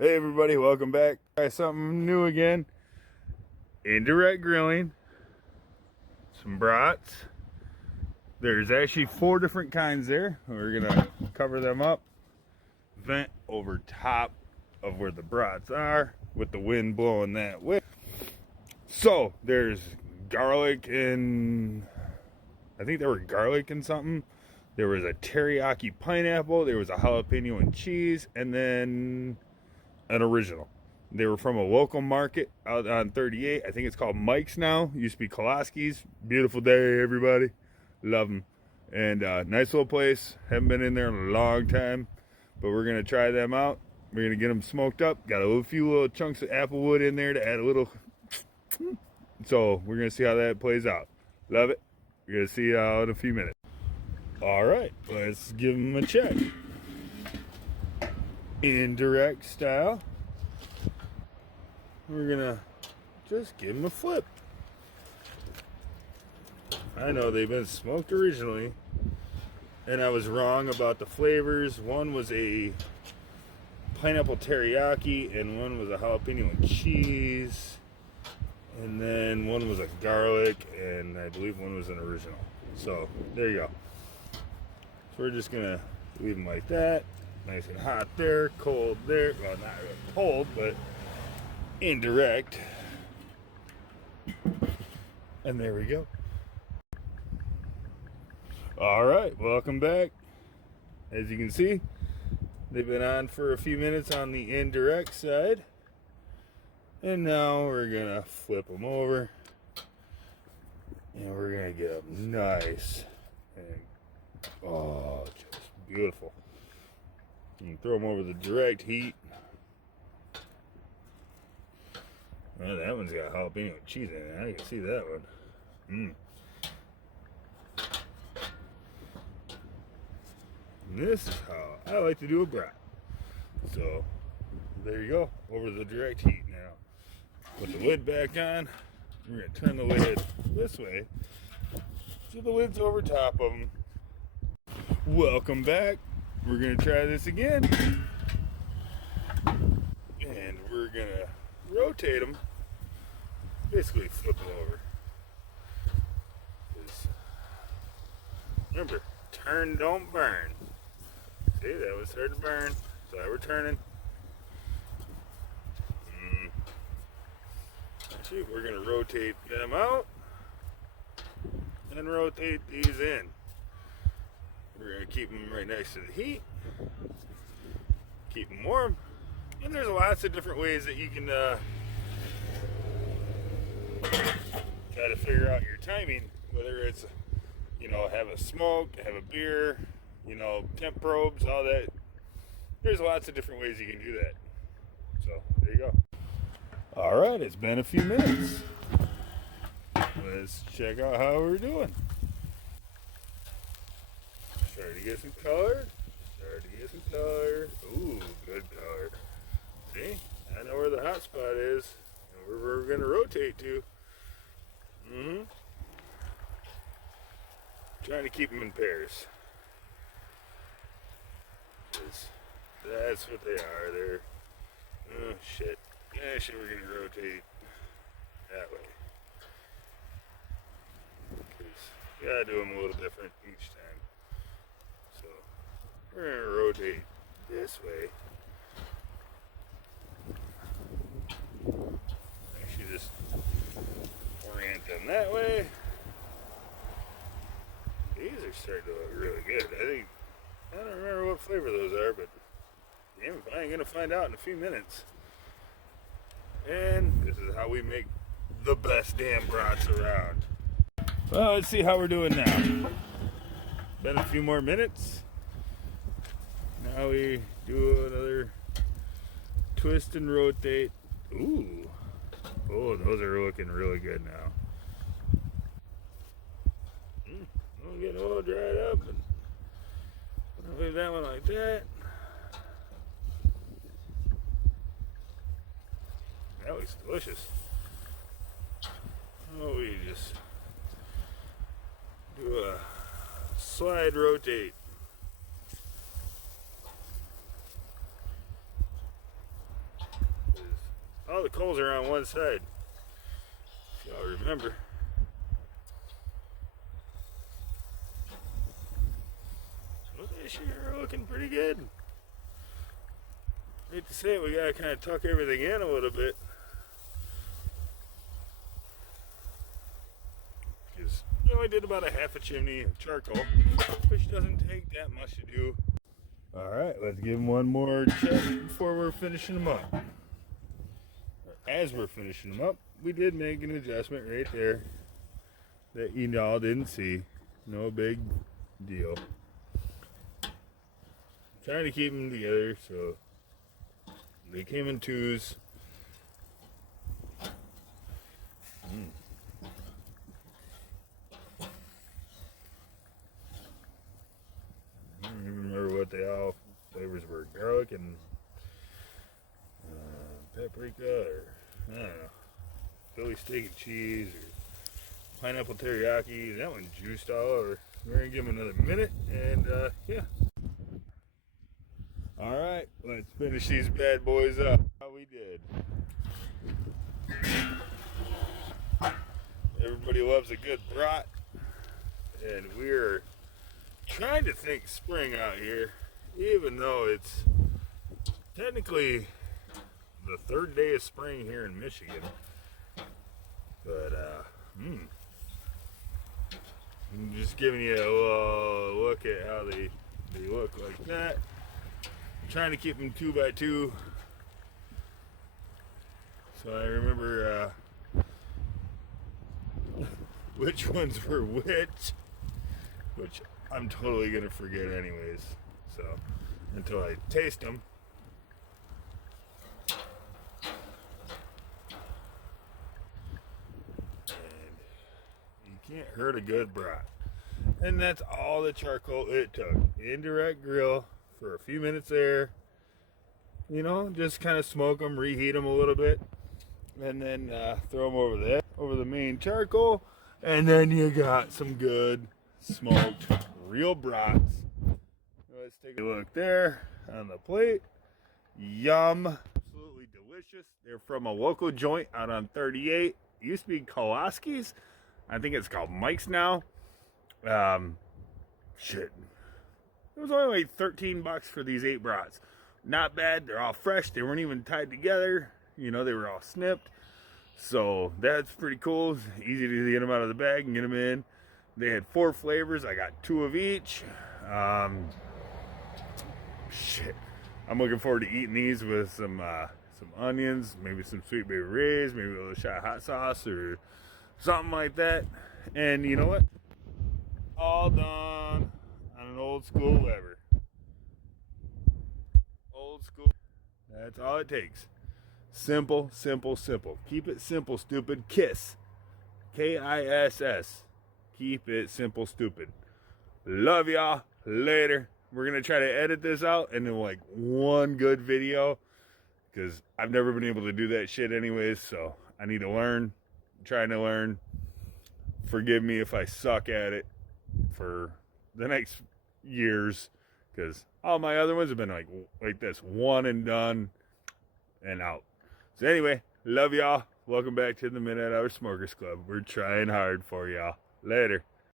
Hey everybody, welcome back. Try something new again. Indirect grilling. Some brats. There's actually 4 different kinds there. We're gonna cover them up. Vent over top of where the brats are with the wind blowing that way. So there's garlic and I think there were garlic and something. There was a teriyaki pineapple. There was a jalapeno and cheese, and then an original. They were from a local market out on 38. I think it's called Mike's now. Used to be Kolaski's. Beautiful day, everybody. Love them. And nice little place. Haven't been in there in a long time, but we're gonna try them out. We're gonna get them smoked up. Got a few little chunks of apple wood in there to add a little. So we're gonna see how that plays out. Love it. We're gonna see you in a few minutes. All right, let's give them a check. Indirect style. We're gonna just give them a flip. I know they've been smoked originally, and I was wrong about the flavors. One was a pineapple teriyaki, and one was a jalapeno and cheese, and then one was a garlic, and I believe one was an original. So there you go. So we're just gonna leave them like that. Nice and hot there, cold there. Well, not really cold, but indirect. And there we go. All right, welcome back. As you can see, they've been on for a few minutes on the indirect side. And now we're gonna flip them over. And we're gonna get them nice and just beautiful. You can throw them over the direct heat. Well, that one's got jalapeno and cheese in it. I can see that one. And this is how I like to do a brat. So, there you go. Over the direct heat now. Put the lid back on. We're going to turn the lid this way so the lid's over top of them. Welcome back. We're going to try this again. And we're going to rotate them. Basically flip them over. Remember, turn don't burn. See, that was hard to burn. So we're turning. Actually, we're going to rotate them out and rotate these in. We're going to keep them right next to the heat. Keep them warm. And there's lots of different ways that you can try to figure out your timing, whether it's, have a smoke, have a beer, temp probes, all that. There's lots of different ways you can do that. So, there you go. All right, it's been a few minutes. Let's check out how we're doing. Starting to get some color. Ooh, good color. See? I know where the hot spot is and where we're going to rotate to. Trying to keep them in pairs. That's what they are there. Oh, shit. Actually, we're going to rotate that way. Because you got to do them a little different each time. So, we're going to rotate this way. Actually, just orient them that way. These are starting to look really good. I don't remember what flavor those are, but I ain't gonna find out in a few minutes. And this is how we make the best damn brats around. Well, let's see how we're doing now. Been a few more minutes. Now we do another twist and rotate. Ooh. Oh, those are looking really good now. We'll get all dried up and leave that one like that. That looks delicious. Oh, we just do a slide rotate. all the coals are on one side, if y'all remember. Well, this year are looking pretty good. Hate to say it, we gotta kind of tuck everything in a little bit. Because you know, I did about a half a chimney of charcoal, which doesn't take that much to do. Alright, let's give them one more check before we're finishing them up. As we're finishing them up, we did make an adjustment right there that you all didn't see. No big deal. Trying to keep them together, so they came in twos. I don't even remember what they all flavors were. Garlic and paprika, or I don't know, Philly steak and cheese, or pineapple teriyaki. That one juiced all over. We're gonna give them another minute, and yeah. All right, let's finish these bad boys up. How we did. Everybody loves a good brat, and we're trying to think spring out here, even though it's technically the third day of spring here in Michigan. But I'm just giving you a little look at how they look like that. I'm trying to keep them 2x2, so I remember which ones were which I'm totally gonna forget anyways, so until I taste them. And you can't hurt a good brat. And that's all the charcoal it took. Indirect grill for a few minutes there, you know, just kind of smoke them, reheat them a little bit, and then throw them over the main charcoal, and then you got some good smoked real brats. Let's take a look there on the plate. Yum, absolutely delicious. They're from a local joint out on 38. It used to be Kolaski's. I think it's called Mike's now. Shit, it was only like 13 bucks for these 8 brats. Not bad. They're all fresh. They weren't even tied together. You know, they were all snipped. So that's pretty cool. Easy to get them out of the bag and get them in. They had 4 flavors. I got 2 of each. Shit, I'm looking forward to eating these with some onions, maybe some sweet baby rays, maybe a little shot of hot sauce or something like that. And you know what? All done on an old school lever. Old school. That's all it takes. Simple, simple, simple. Keep it simple, stupid. KISS. KISS. Keep it simple, stupid. Love y'all. Later. We're going to try to edit this out into like one good video, because I've never been able to do that shit anyways, so I need to learn. I'm trying to learn. Forgive me if I suck at it for the next years, because all my other ones have been like this, one and done and out. So anyway, love y'all. Welcome back to the Midnight Hour Smokers Club. We're trying hard for y'all. Later.